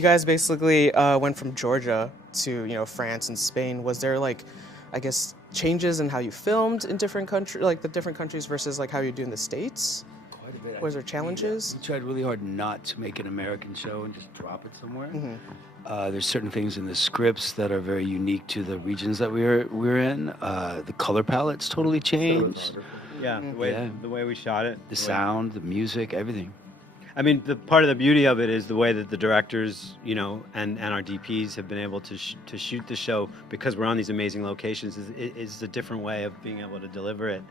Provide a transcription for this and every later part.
you guys basically went from Georgia to France and Spain. Was there like, I guess, changes in how you filmed in different countries, like the different countries versus like how you do in the States? Quite a bit. Was there challenges? We tried really hard not to make an American show and just drop it somewhere. Mm-hmm. There's certain things in the scripts that are very unique to the regions that we're in. The color palette's totally changed. Yeah, the way we shot it, The sound, the music, everything. I mean, the part of the beauty of it is the way that the directors, and our DPs have been able to shoot the show, because we're on these amazing locations. Is a different way of being able to deliver it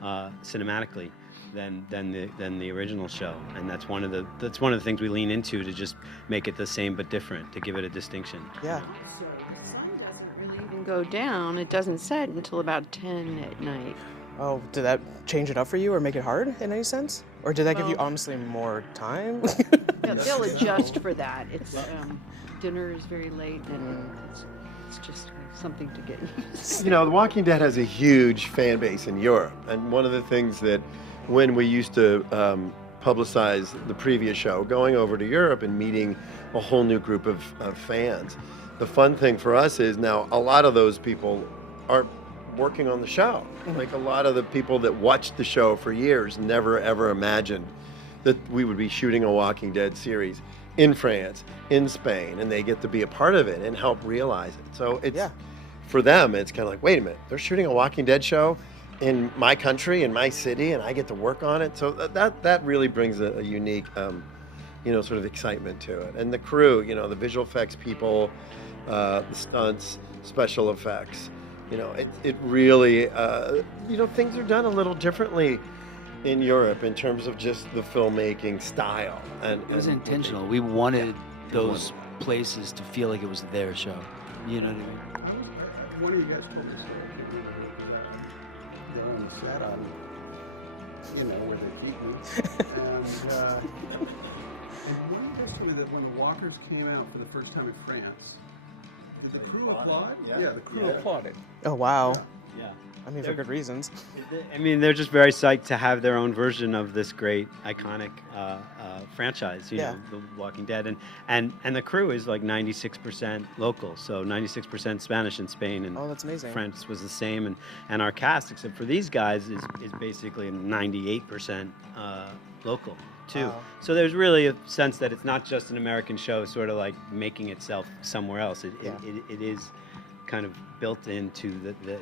cinematically than the original show, and that's one of the things we lean into, to just make it the same but different, to give it a distinction. Yeah. So the sun doesn't really even go down. It doesn't set until about 10 at night. Oh, did that change it up for you or make it hard in any sense? Or did that give you honestly more time? Yeah, they'll adjust for that. It's dinner is very late, and it's just something to get used to. The Walking Dead has a huge fan base in Europe, and one of the things that when we used to publicize the previous show, going over to Europe and meeting a whole new group of fans, the fun thing for us is now a lot of those people are working on the show. Like a lot of the people that watched the show for years never ever imagined that we would be shooting a Walking Dead series in France, in Spain, and they get to be a part of it and help realize it. So it's for them, it's kind of like, wait a minute, they're shooting a Walking Dead show in my country, in my city, and I get to work on it. So that really brings a unique, sort of excitement to it. And the crew, the visual effects people, the stunts, special effects. It really, things are done a little differently in Europe in terms of just the filmmaking style. And it was intentional. We wanted those places to feel like it was their show. You know what I mean? One of you guys told me a story they're on the set on, where they keep me. And one of you guys told me that when the walkers came out for the first time in France, did the crew applaud? Yeah, the crew applauded. Oh, wow. Yeah. I mean, for good reasons. I mean, they're just very psyched to have their own version of this great, iconic franchise, The Walking Dead. And the crew is like 96% local, so 96% Spanish in Spain, and that's amazing. France was the same. And our cast, except for these guys, is basically 98% local, too. Wow. So there's really a sense that it's not just an American show sort of like making itself somewhere else. It is kind of built into the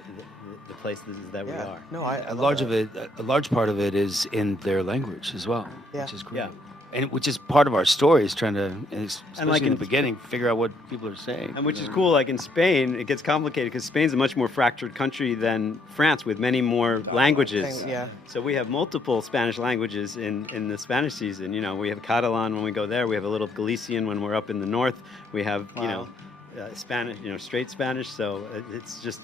places that we are. No, I a large part of it is in their language as well, which is great. Yeah. And which is part of our story, is trying to, especially like in the beginning, figure out what people are saying. And which is cool, like in Spain, it gets complicated because Spain's a much more fractured country than France, with many more languages. Yeah. So we have multiple Spanish languages in the Spanish season. We have Catalan when we go there. We have a little Galician when we're up in the north. We have, Spanish, straight Spanish. So it's just,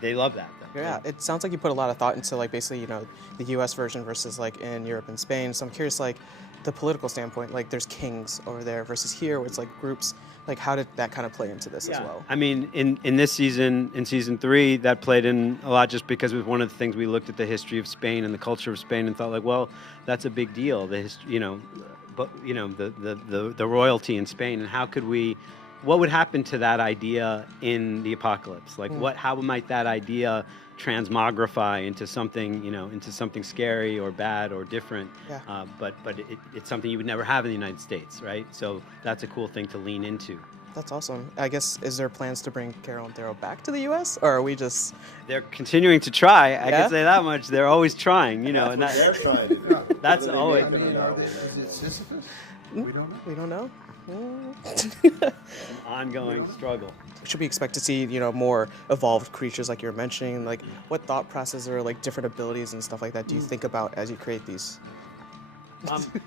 they love that. Though. Yeah, it sounds like you put a lot of thought into like basically, the US version versus like in Europe and Spain. So I'm curious, like the political standpoint, like there's kings over there versus here where it's like groups. Like how did that kind of play into this as well? I mean, in this season, in season 3, that played in a lot just because it was one of the things we looked at the history of Spain and the culture of Spain and thought like, well, that's a big deal. The history, but the royalty in Spain, and what would happen to that idea in the apocalypse? Like how might that idea transmogrify into something scary or bad or different? Yeah. But it's something you would never have in the United States, right? So that's a cool thing to lean into. That's awesome. I guess, is there plans to bring Carol and Daryl back to the U.S., or are we just... They're continuing to try. I can say that much. They're always trying, and that's always... Is it Sisyphus? We don't know. We don't know. An ongoing struggle. Should we expect to see, more evolved creatures like you're mentioning? Like, what thought process or like different abilities and stuff like that do you think about as you create these?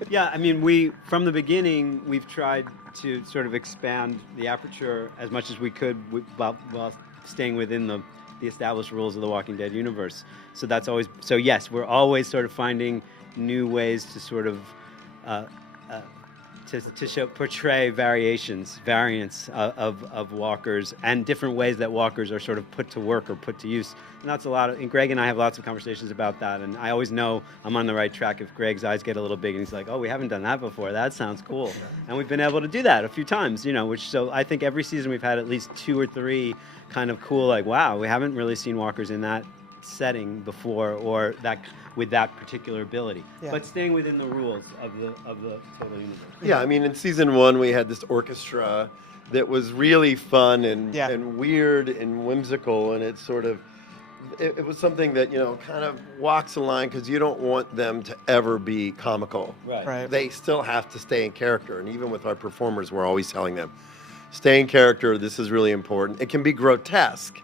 Yeah, I mean, from the beginning, we've tried to sort of expand the aperture as much as we could while staying within the established rules of the Walking Dead universe. So yes, we're always sort of finding new ways to sort of portray variants of walkers and different ways that walkers are sort of put to work or put to use. And that's a lot of, and Greg and I have lots of conversations about that, and I always know I'm on the right track if Greg's eyes get a little big and he's like, oh, we haven't done that before, that sounds cool. And we've been able to do that a few times, you know, which, so I think every season we've had at least 2 or 3 kind of cool, like, wow, we haven't really seen walkers in that setting before, or that with that particular ability, but staying within the rules of the total universe. Yeah, I mean, in season 1 we had this orchestra that was really fun and weird and whimsical, and it sort of it was something that, you know, kind of walks a line, because you don't want them to ever be comical. Right. They still have to stay in character, and even with our performers, we're always telling them, stay in character. This is really important. It can be grotesque.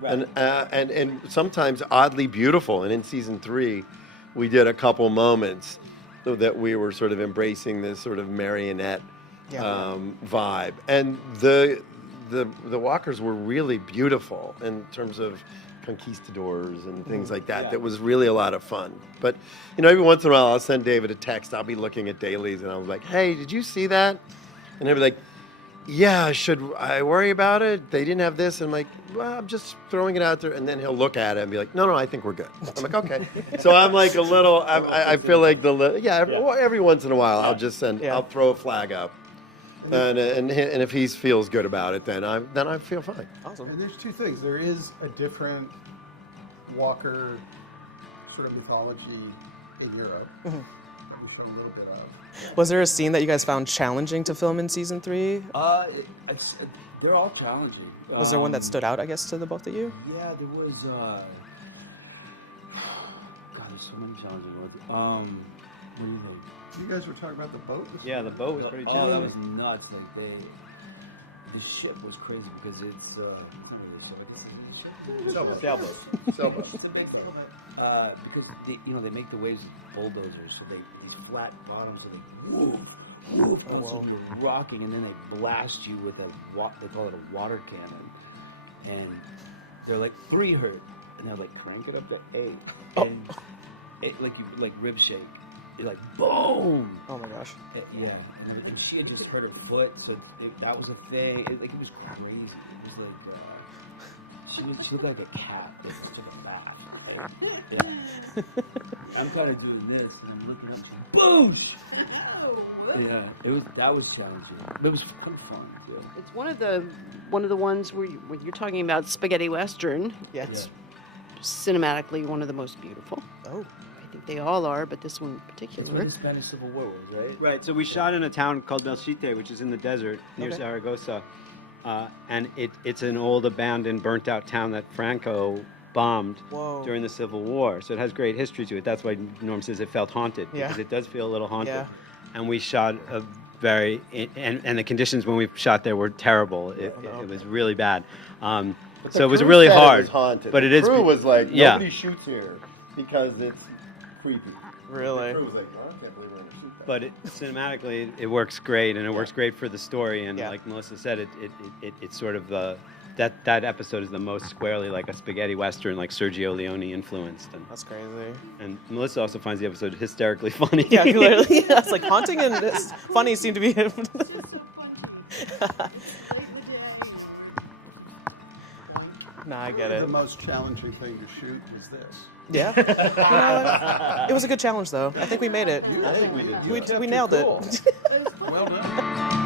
Right. And sometimes oddly beautiful. And in season 3, we did a couple moments so that we were sort of embracing this sort of marionette vibe. And the walkers were really beautiful in terms of conquistadors and things like that. That was really a lot of fun. But, you know, every once in a while I'll send David a text. I'll be looking at dailies and I'll be like, hey, did you see that? And he'll be like, yeah, should I worry about it? They didn't have this. And I'm like, well, I'm just throwing it out there. And then he'll look at it and be like, no, I think we're good. I'm like, okay. So I'm like a little, I feel like every once in a while I'll just I'll throw a flag up. And if he feels good about it, then I feel fine. Awesome. And there's 2 things. There is a different Walker sort of mythology in Europe that we show a little bit of. Was there a scene that you guys found challenging to film in season 3? They're all challenging. Was there one that stood out, I guess, to the both of you? Yeah, there was. God, there's so many challenging ones. What do you think? You guys were talking about the boat? Yeah, the boat was pretty Oh, challenging. that was nuts. Like the ship was crazy because it's not really a ship. Sailboat. Sailboat. It's a big sailboat. Because they make the waves with bulldozers, so these flat bottoms, so they whoop, so you're rocking, and then they blast you with they call it a water cannon, and they're like 3 hurt, and they're like crank it up to 8, and it like rib shake. You're like, boom! Oh my gosh. And she had just hurt her foot, so that was a thing. It was crazy. It was like, she looked like a cat. It was such a bat. I'm kind of doing this, and I'm looking up, she's boosh! That was challenging. But it was kind of fun. Yeah. It's one of the ones where you're talking about spaghetti western. Yeah. It's cinematically one of the most beautiful. Oh. I think they all are, but this one in particular. That's where the Spanish Civil War was, right? Right, so we shot in a town called Belchite, which is in the desert near Zaragoza. And it's an old, abandoned, burnt-out town that Franco bombed during the Civil War. So it has great history to it. That's why Norm says it felt haunted, because it does feel a little haunted. Yeah. And we shot and the conditions when we shot there were terrible. It was really bad. So it was really hard. But it is. The crew was like, nobody shoots here because it's creepy. Really? The crew was like, oh, I can't believe we're going to shoot that. But cinematically, it works great, and it works great for the story. And like Melissa said, it's sort of that episode is the most squarely like a spaghetti western, like Sergio Leone influenced. And that's crazy. And Melissa also finds the episode hysterically funny. Yeah, clearly. That's like haunting and funny seem to be. Nah, I get it. The most challenging thing to shoot was this. Yeah. It was a good challenge, though. I think we made it. I think we did. We nailed it. Well done.